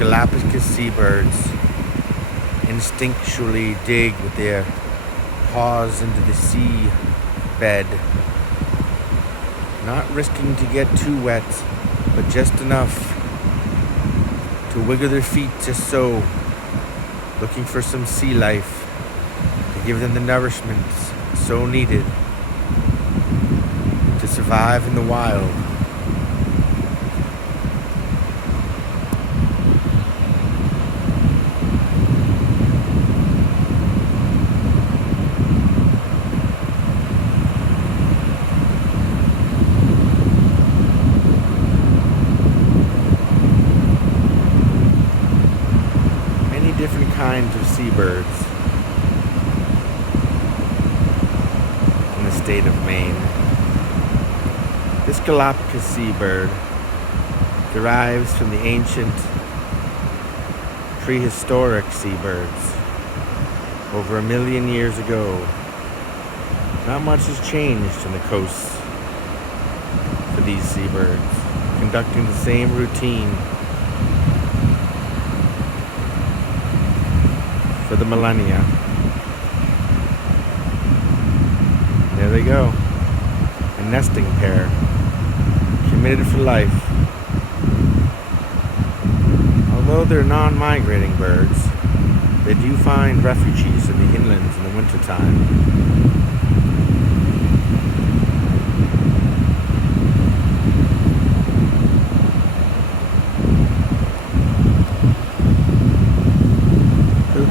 Galapagos seabirds instinctually dig with their paws into the sea bed, not risking to get too wet, but just enough to wiggle their feet just so, looking for some sea life to give them the nourishment so needed to survive in the wild. Different kinds of seabirds in the state of Maine. This Galapagos seabird derives from the ancient prehistoric seabirds over 1 million years ago. Not much has changed on the coasts for these seabirds, conducting the same routine for the millennia. There they go. A nesting pair, committed for life. Although they're non-migrating birds, they do find refuges in the inlands in the wintertime.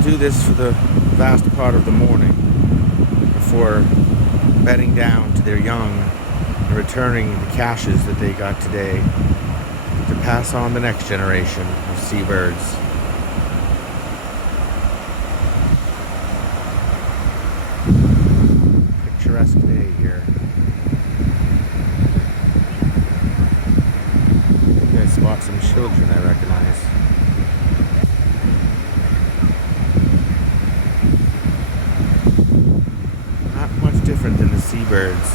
Do this for the vast part of the morning before bedding down to their young and returning the caches that they got today to pass on the next generation of seabirds. Picturesque day here. I think I spot some children I recognize. Different than the seabirds